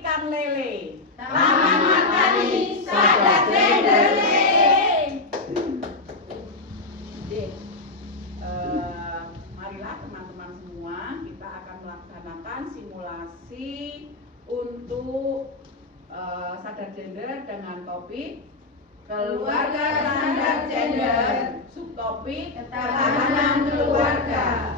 ikan lele. Taman Martani Sadar Lele. Marilah teman-teman semua, kita akan melaksanakan simulasi untuk sadar gender dengan topik keluarga sadar gender, subtopik ketahanan keluarga.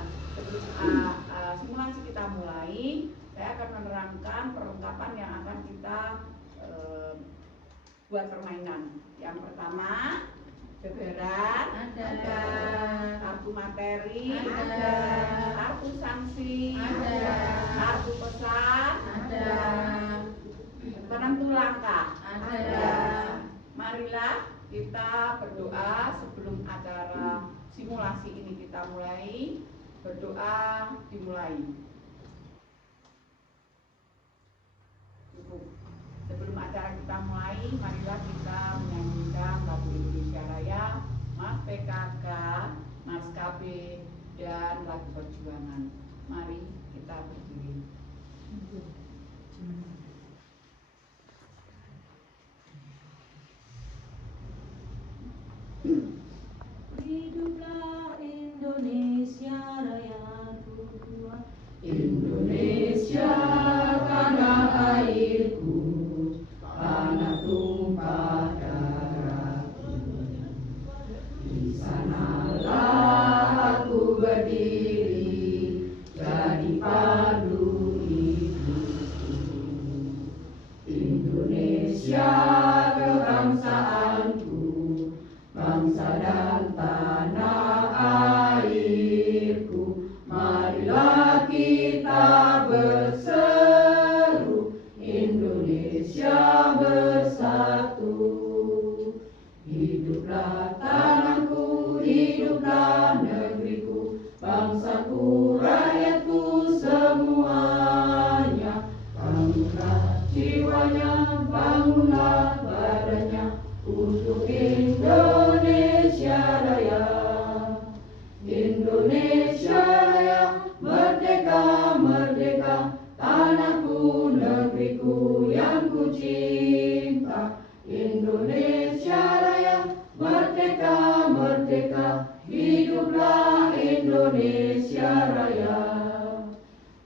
Simulasi kita mulai. Saya akan menerangkan perlengkapan yang akan kita buat permainan. Yang pertama, beberan, ada, kartu materi, ada, kartu sanksi, ada, kartu pesan, ada, penentu langkah, ada. Marilah kita berdoa sebelum acara simulasi ini kita mulai. Berdoa dimulai. Sebelum acara kita mulai, marilah kita menyanyikan lagu Indonesia Raya, Mas PKK, Mas KB, dan lagu perjuangan. Mari kita berdiri. Hiduplah Indonesia Raya Tuhan. Indonesia tanah airku, tanah tumpah darahku. Di sanalah aku berdiri, jadi pandu hidupku. Indonesia kebangsaanku, bangsa dan tanah airku. Marilah kita berseru, Indonesia bersatu. Hiduplah tanahku, hiduplah negeriku, bangsaku, rakyatku semuanya. Bangunlah jiwanya, bangunlah badannya, untuk Indonesia Raya. Indonesia Raya, merdeka, merdeka, tanahku, negeriku yang ku cinta. Indonesia Raya, merdeka, merdeka, hiduplah Indonesia Raya.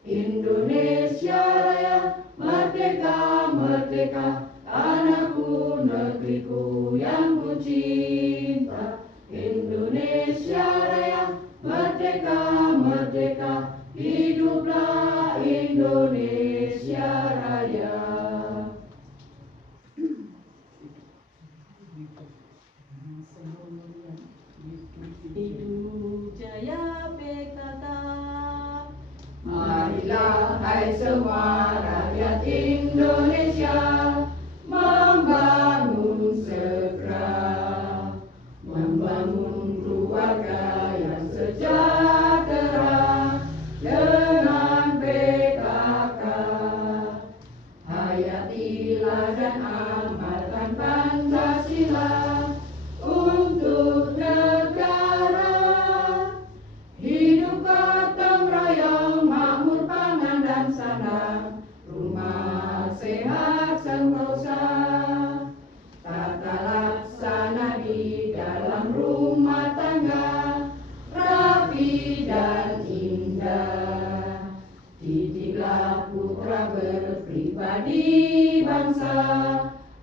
Indonesia Raya, merdeka, merdeka, tanahku, negeriku yang ku cinta. Indonesia Raya, merdeka, merdeka, hiduplah Indonesia Raya. Hidup jaya PKK. Marilah hai semua rakyat Indonesia, membangun segera, membangun keluarga yang sejahtera dengan PKK. Hayatilah dan amalkan Pancasila untuk negara. Hidup gotong royong, makmur pangan dan sandang, rumah sehat sentosa. Tata laksana di dalam rumah tangga, rapi dan indah. Didiklah putra berpribadi bangsa,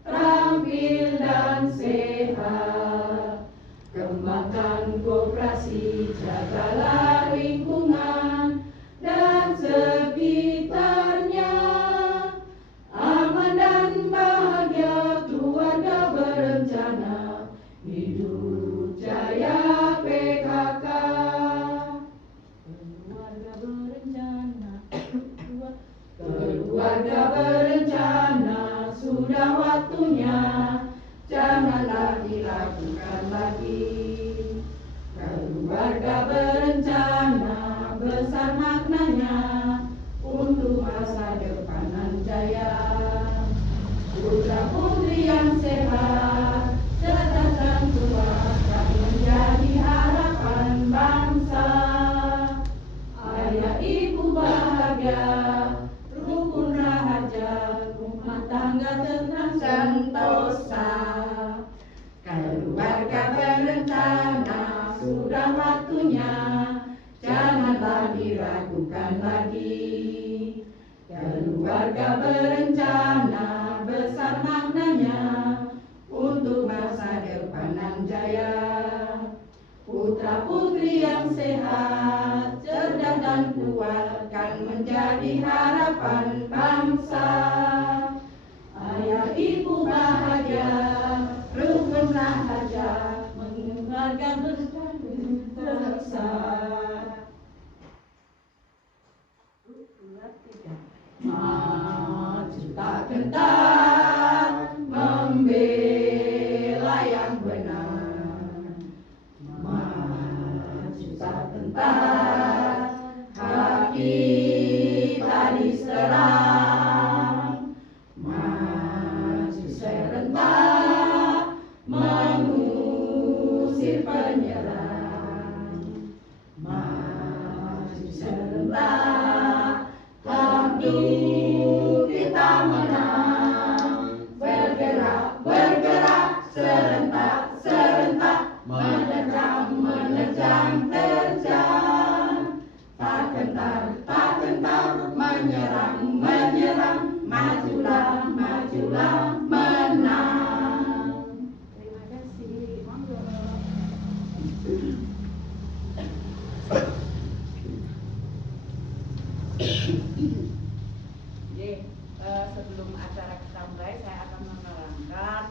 terampil dan sehat. Kembangkan koperasi, jagalah lingkungan dan sekitarnya. Aman dan bahagia keluarga berencana, hidup jaya PKK. Keluarga berencana. Keluarga berencana, sudah waktunya, janganlah dilakukan lagi. Keluarga berencana, besar maknanya untuk masa depan nan jaya. Putra putri yang sehat, cerdas dan kuat, akan menjadi harapan bangsa. Ayah ibu bahagia, rukun rahaja, berencana, sudah waktunya, janganlah diragukan lagi. Keluarga berencana, besar maknanya, untuk masa depan yang jaya. Putra putri yang sehat, cerdas dan kuat, kan menjadi harapan bangsa. Ayah ibu bahagia, rukun sahaja, mengeluarkan berbangsa. Maju tak gentar, membela yang benar. Maju tak gentar, hati tak diserang. Maju serentak, mengusir penyerang. Maju serentak, tentu kita menang. Bergerak, bergerak, serentak, serentak, menerjang, menerjang, terjang. Tak gentar, tak gentar, menyerang, menyerang, majulah, majulah, menang. Terima kasih. Monggo. Sebelum acara kita mulai, saya akan menerangkan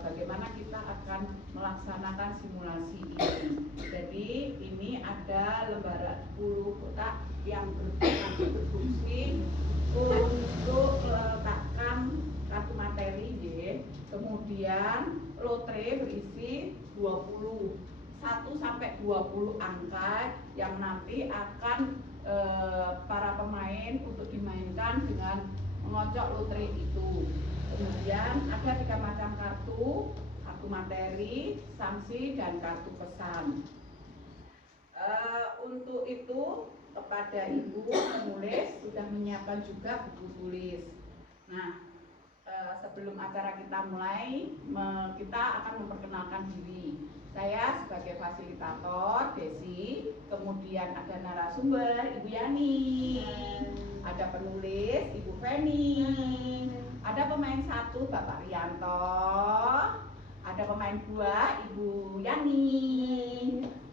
bagaimana kita akan melaksanakan simulasi ini. Jadi ini ada lembaran 10 kotak yang berfungsi untuk meletakkan kartu materi, kemudian lotre berisi 1 sampai 20 angka yang nanti akan para pemain untuk dimainkan dengan mengocok lotre itu. Kemudian ada 3 macam kartu: kartu materi, sanksi, dan kartu pesan. Untuk itu kepada ibu penulis sudah menyiapkan juga buku tulis. Nah, sebelum acara kita mulai, kita akan memperkenalkan diri. Saya sebagai fasilitator, Desi, kemudian ada narasumber, Ibu Yani, ada penulis, Ibu Feni, ada pemain 1, Bapak Rianto, ada pemain 2, Ibu Yani,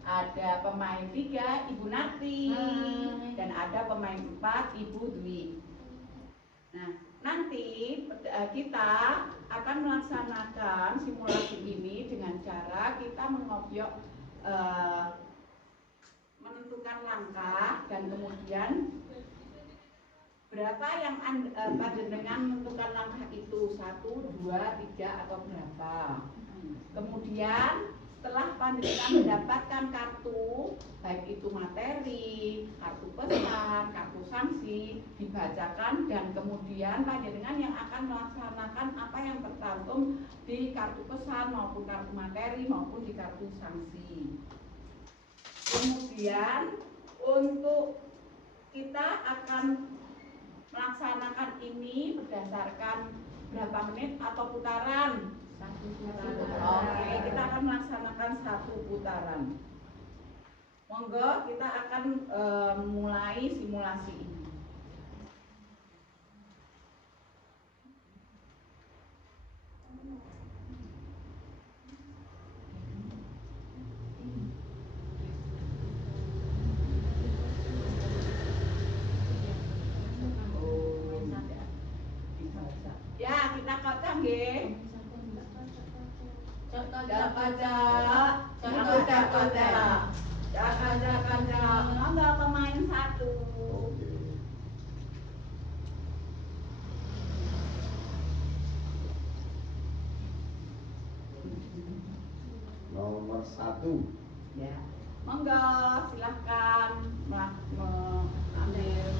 ada pemain 3, Ibu Nati, dan ada pemain 4, Ibu Dwi. Nah, nanti kita akan melaksanakan simulasi ini dengan cara kita mengobyok menentukan langkah, dan kemudian berapa yang panjenengan menentukan langkah itu, 1, 2, 3 atau berapa. Kemudian setelah panjenengan mendapatkan kartu, baik itu materi, kartu pesan, kartu sanksi, dibacakan, dan kemudian panjenengan yang akan melaksanakan apa yang tercantum di kartu pesan maupun kartu materi maupun di kartu sanksi. Kemudian untuk kita akan melaksanakan ini berdasarkan berapa menit atau putaran? 1 putaran. Oke, kita akan melaksanakan 1 putaran. Monggo, kita akan mulai simulasi ini. Ya, kita kocok nggih. Cak. Monggo pemain 1. Nomor 1. Ya, monggo silahkan mengambil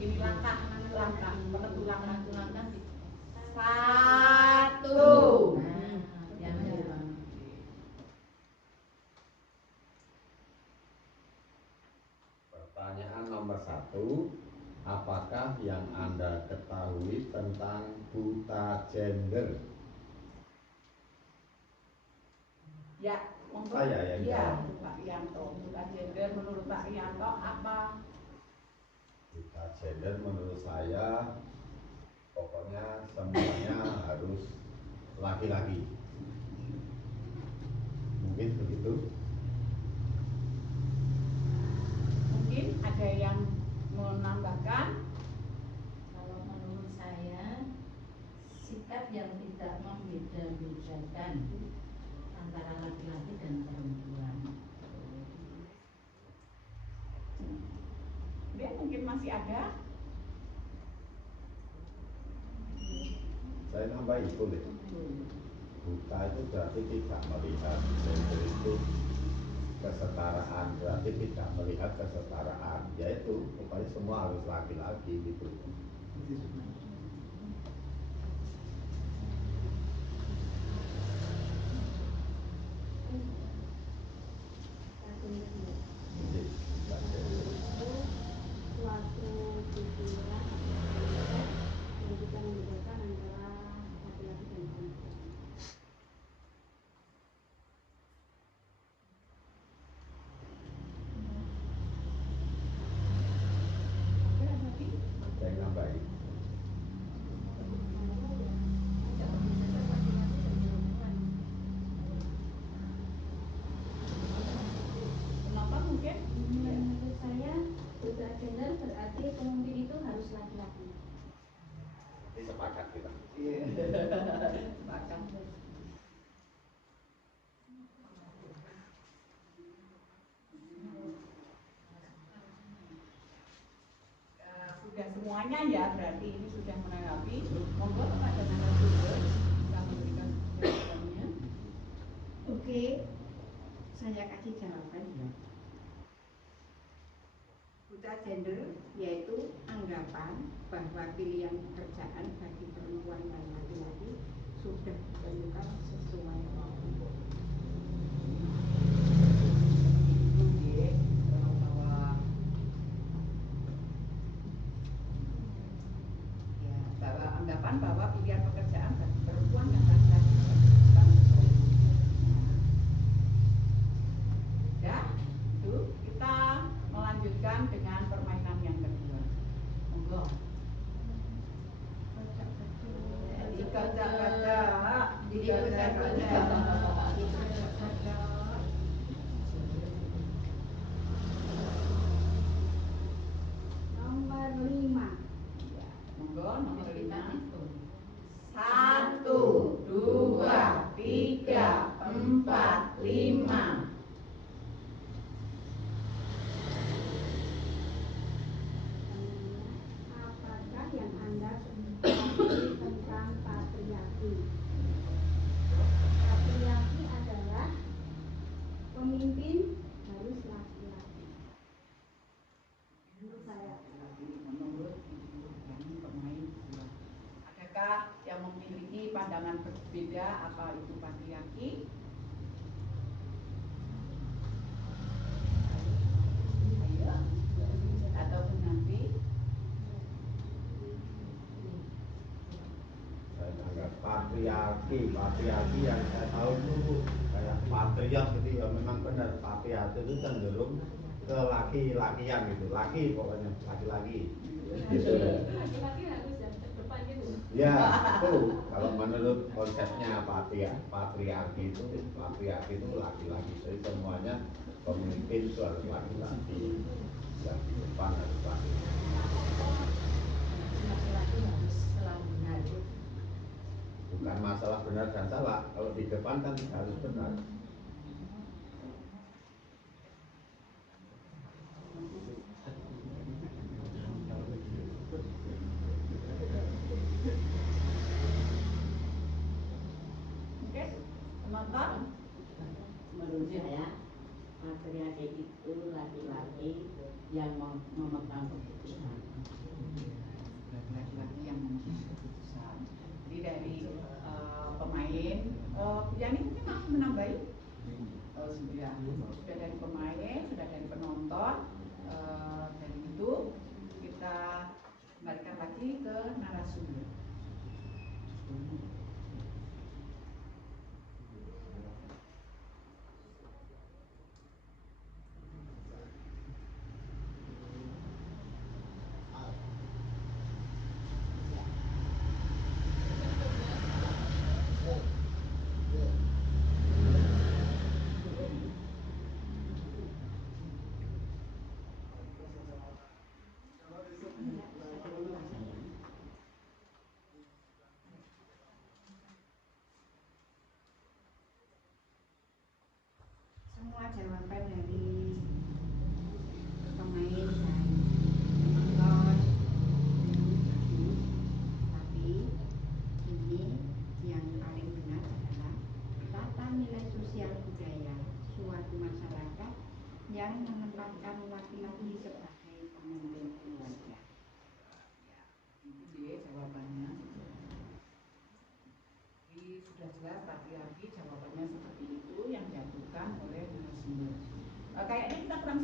ini langkah penentu langkah. 1. Pertanyaan nomor 1. Apakah yang Anda ketahui tentang buta gender? Ya, monggo. Saya yang Iya, jawab. Pak Yanto. Buta gender menurut Pak Yanto apa? Buta gender menurut saya pokoknya semuanya harus laki-laki. Mungkin begitu. Mungkin ada yang menambahkan. Kalau menurut saya, sikap yang tidak membeda-bedakan antara laki-laki dan perempuan. Kemudian mungkin masih ada. Saya nambahin boleh. Buta itu berarti tidak melihat, gender itu kesetaraan, berarti tidak melihat kesetaraan, yaitu pokoknya semua harus laki-laki gitu. Jadi, buta gender. Suatu pikiran yang kita membedakan antara laki-laki dan perempuan. Ada lagi? Saya nambahin. Penonton mungkin? Menurut saya, buta gender berarti pemimpin itu harus laki-laki. Ini sepakat kita. Bahkan sudah semuanya ya, berarti ini sudah menanggapi. Monggo kepada narasumber bisa memberikan jawabannya. Oke, saya kasih jawaban ya. Buta gender yaitu anggapan bahwa pilihan pekerjaan bagi perempuan dan laki-laki sudah ditentukan sesuai waktu. Bahwa anggapan bahwa pilihan pekerjaan bagi perempuan dan laki-laki bukan sesuai. Ya, itu kita melanjutkan dengan permainan yang kedua. Monggo. Dikocok-kocok. Nomor 5. Monggo nomor 5. hitung. 1, 2, 3, 4, 5. Apakah yang Anda ketahui tentang patriarki? Patriarki adalah pemimpin harus laki-laki. Menurut saya. Menurut Ibu Yani pemain kedua. Adakah yang memiliki pandangan berbeda apa itu patriarki? Ayo. Ataupun nanti. Saya anggap patriarki yang saya tahu itu kayak patriot gitu ya, memang benar patriarki itu cenderung ke laki-lakian gitu, laki pokoknya laki-laki gitu. Laki-laki harus yang terdepan gitu. Ya itu kalau menurut konsepnya patriarki itu laki-laki, jadi semuanya pemimpin itu harus laki-laki, yang di depan harus laki-laki. Laki-laki harus selalu benar. Bukan masalah benar dan salah, kalau di depan kan tidak harus benar. Oke, penonton. Menurut saya patriarki itu laki-laki yang memegang keputusan. Laki-laki yang memegang keputusan. Jadi dari pemain, Bu Yani mungkin mau menambahi? Sudah dari pemain, sudah dari penonton. Dari itu kita kembalikan lagi ke narasumber.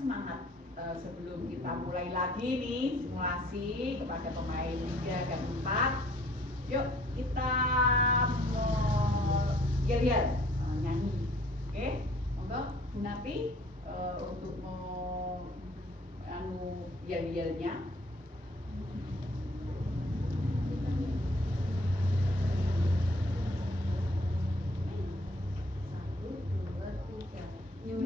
semangat sebelum kita mulai lagi nih simulasi kepada pemain 3 dan 4. Yuk kita mau yel-yel nyanyi. Oke, monggo Bu Nati untuk mau yel-yelnya.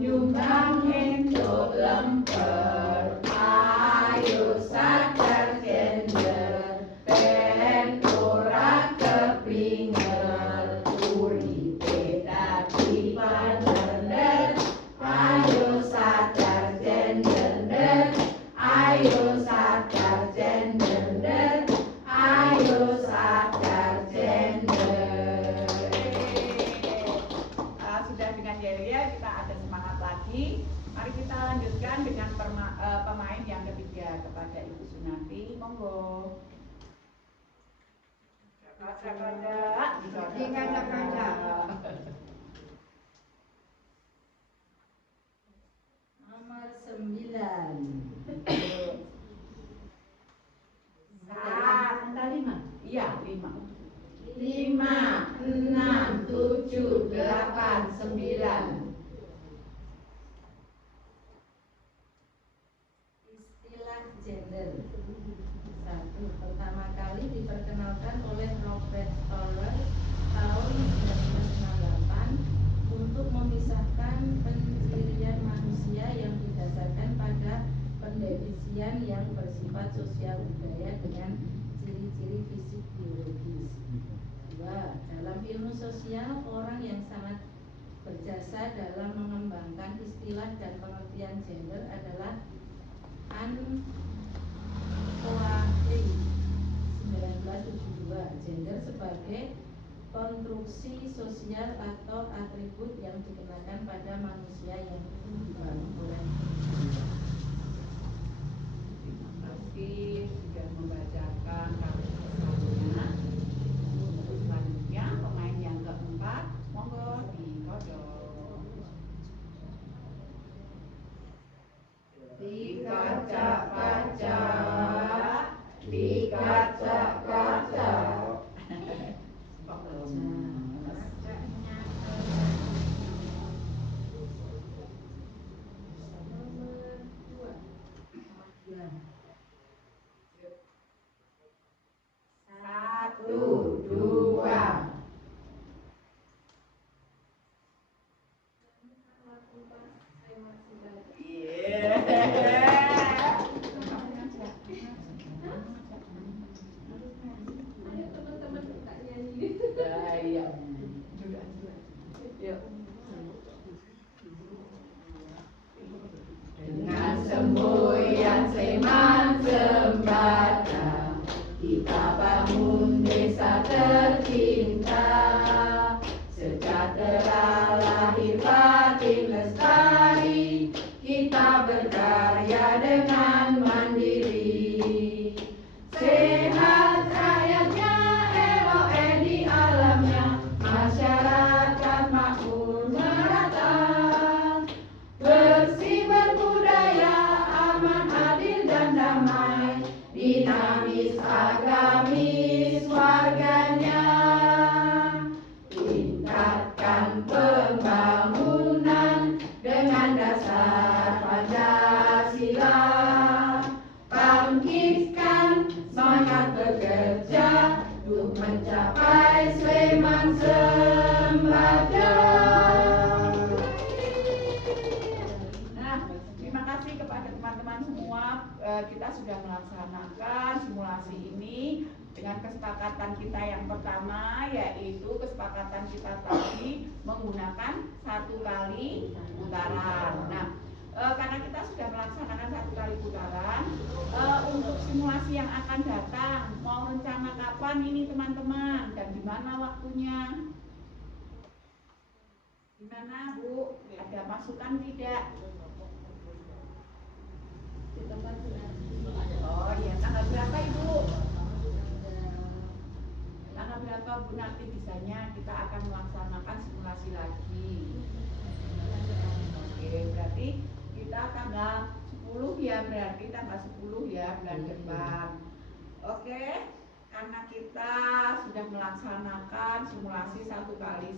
Nyumbang entuk lemper, ayo sadar gender, ben ora kepingel, uripe dadi pander, ayo sadar gender, ayo sadar gender, ayo sadar gender. Sudah dengan yel-yel kita ada semangat lagi. Mari kita lanjutkan dengan pemain yang ketiga kepada Ibu Sunati. Monggo. Nomor 9. Angka 5. Iya, 5. 5, 6, 7, 8, 9. Istilah gender. 1. Pertama kali diperkenalkan oleh Robert Stoller tahun 1968 untuk memisahkan pencirian manusia yang didasarkan pada pendefinisian yang bersifat sosial budaya dengan ciri-ciri fisik biologis. 2. Dalam ilmu sosial, orang yang sangat berjasa dalam mengembangkan istilah dan pengertian gender adalah Anne Coakley 1972. Gender sebagai konstruksi sosial atau atribut yang dikenakan pada manusia yang dibangun oleh Sudah membacakan karya-karyanya. Untuk selanjutnya pemain yang keempat, monggo dikodok. Dikaca-kaca, dikaca-kaca. Satu, dua. Dengan semboyan seman sembada, kita bangun desa tercinta. Sejahtera lahir batin lestari, kita berkarya dengan mandiri. Sehat rakyatnya, elok di alamnya, masyarakat makmur merata. Bersih berbudaya, aman, adil dan damai, dinamis agamis warganya. Tingkatkan pembangunan dengan dasar Pancasila. Bangkitkan semangat bekerja untuk mencapai Sleman Sembada. Terima kasih kepada teman-teman semua. Kita sudah melaksanakan simulasi ini dengan kesepakatan kita yang pertama, yaitu kesepakatan kita tadi menggunakan 1 kali putaran. Nah, karena kita sudah melaksanakan 1 kali putaran, untuk simulasi yang akan datang, mau rencana kapan ini teman-teman dan di mana waktunya? Gimana Bu? Ada masukan tidak? Oh iya, tanggal berapa Ibu? Tanggal berapa Bu nanti bisanya kita akan melaksanakan simulasi lagi? Oke, berarti kita tanggal 10 ya, berarti tanggal 10 ya bulan depan. Oke, karena kita sudah melaksanakan simulasi satu kali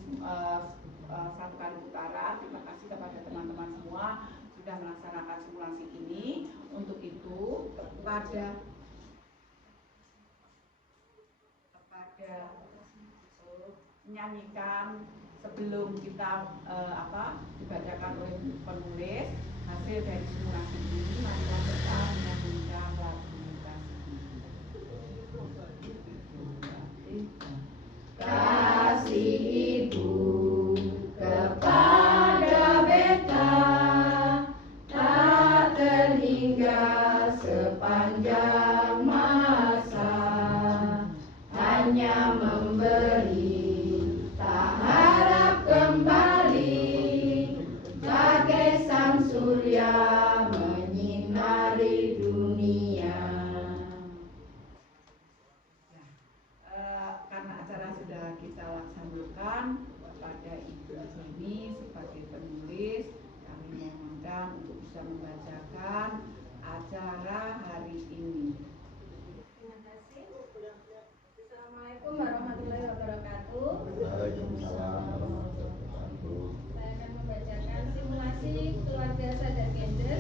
putaran. Terima kasih kepada teman-teman semua sudah melaksanakan simulasi ini. Untuk itu kepada menyanyikan sebelum kita dibacakan oleh penulis hasil dari simulasi ini, marilah kita menyanyikan lagu Kasih Ibu kepada beta tak terhingga sepanjang masa, hanya memberi tak harap kembali, bagai sang surya menyinari dunia. Karena acara sudah kita laksanakan, pada Ibu ini sebagai penulis kami memohonkan untuk bisa membacakan acara hari ini. Terima kasih. Assalamualaikum warahmatullahi wabarakatuh. Waalaikumsalam warahmatullahi wabarakatuh. Saya akan membacakan simulasi keluarga sadar gender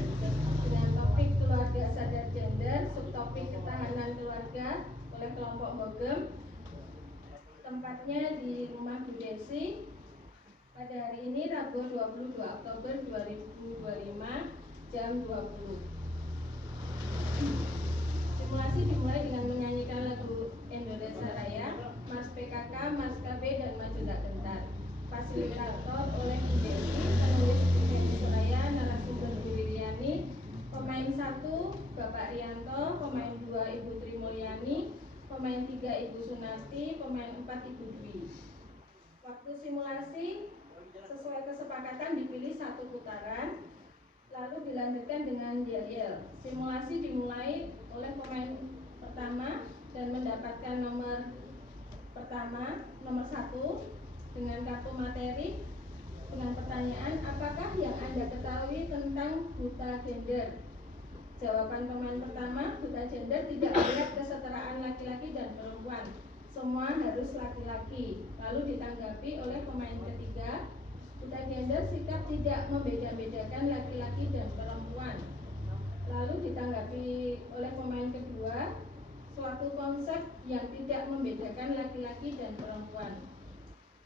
dengan topik keluarga sadar gender, subtopik ketahanan keluarga oleh kelompok Bogem. Tempatnya di Rumah Bu Desi. Pada hari ini Rabu 22 Oktober 2025 jam 20. Simulasi dimulai dengan menyanyikan lagu Indonesia Raya, Mars PKK, Mars KB, dan Maju Tak Gentar. Fasilitator oleh Bu Desi, penulis Indonesia Raya, narasumber Bu Wiriani, pemain 1 Bapak Rianto, pemain 2 Ibu Tri Mulyani, pemain 3 Ibu Sunarti, pemain 4 Ibu Dwi. Waktu simulasi sesuai kesepakatan dipilih 1 putaran, lalu dilanjutkan dengan yel-yel. Simulasi dimulai oleh pemain pertama dan mendapatkan nomor pertama, nomor 1 dengan kartu materi dengan pertanyaan, apakah yang Anda ketahui tentang buta gender? Jawaban pemain pertama, buta gender tidak melihat kesetaraan laki-laki dan perempuan, semua harus laki-laki. Lalu ditanggapi oleh pemain ketiga, buta gender sikap tidak membeda-bedakan laki-laki dan perempuan. Lalu ditanggapi oleh pemain kedua, suatu konsep yang tidak membedakan laki-laki dan perempuan.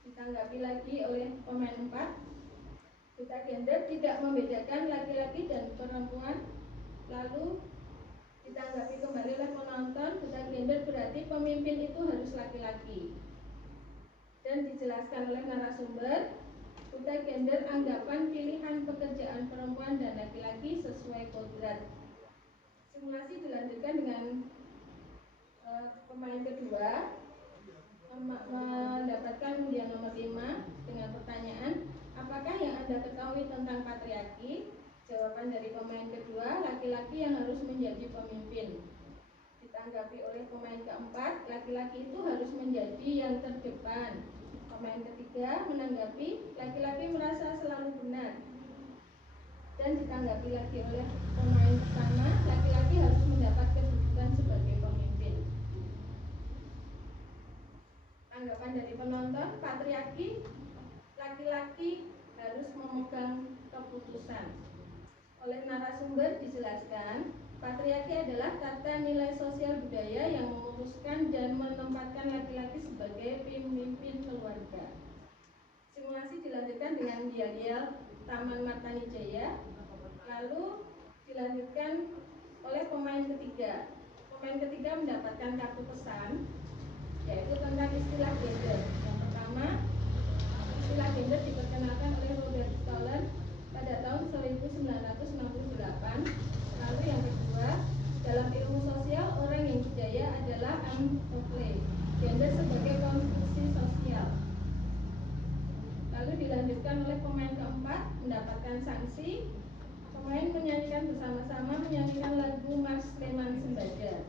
Ditanggapi lagi oleh pemain 4, buta gender tidak membedakan laki-laki dan perempuan. Lalu ditanggapi kembali oleh penonton, buta gender berarti pemimpin itu harus laki-laki. Dan dijelaskan oleh narasumber, buta gender anggapan pilihan pekerjaan perempuan dan laki-laki sesuai kodrat. Simulasi dilanjutkan dengan pemain kedua mendapatkan undian nomor 5 dengan pertanyaan, apakah yang Anda ketahui tentang patriarki? Jawaban dari pemain kedua, laki-laki yang harus menjadi pemimpin. Ditanggapi oleh pemain keempat, laki-laki itu harus menjadi yang terdepan. Pemain ketiga menanggapi, laki-laki merasa selalu benar. Dan ditanggapi lagi oleh pemain pertama, laki-laki harus mendapat kedudukan sebagai pemimpin. Tanggapan dari penonton, patriarki, laki-laki harus memegang keputusan. Oleh narasumber dijelaskan, patriarki adalah tata nilai sosial budaya yang memutuskan dan menempatkan laki-laki sebagai pemimpin keluarga. Simulasi dilanjutkan dengan yel-yel Taman Martani Jaya, lalu dilanjutkan oleh pemain ketiga. Pemain ketiga mendapatkan kartu pesan, yaitu tentang istilah gender. Yang pertama, istilah gender diperkenalkan oleh Robert Stoller pada tahun 1968. Lalu yang kedua, dalam ilmu sosial orang yang dijaya adalah Anne Oakley, gender sebagai konstruksi sosial. Lalu dilanjutkan oleh pemain keempat mendapatkan sanksi. Pemain menyanyikan bersama-sama menyanyikan lagu Mars Sleman Sembada.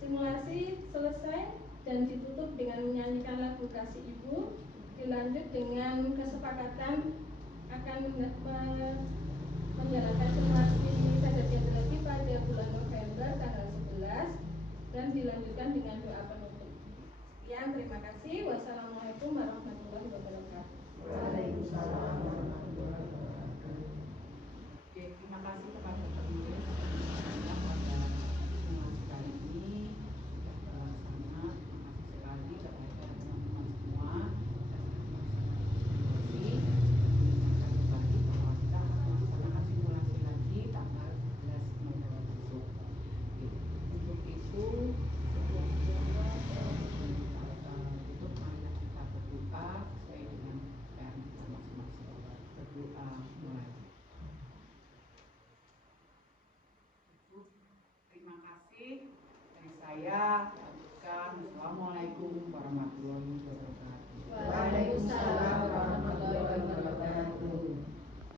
Simulasi selesai dan ditutup dengan menyanyikan lagu Kasih Ibu. Dilanjut dengan kesepakatan akan menjalankan simulasi sajak lagi pada bulan November tanggal 11 dan dilanjutkan dengan doa penutup. Sekian, terima kasih. Wassalamualaikum warahmatullahi wabarakatuh. Waalaikumsalam warahmatullahi wabarakatuh. Oke, terima kasih kepada penulis pada simulasi kali ini sudah terlaksana. Terima kasih sekali kepada teman-teman semua. Ingatkan kembali bahwa kita akan melaksanakan simulasi lagi tanggal 11 November besok. Untuk itu sebelum tutup, marilah kita berdoa sesuai dengan keadaan kita masing-masing. Berdoa mulai. Ibu, terima kasih dari saya. Assalamualaikum warahmatullahi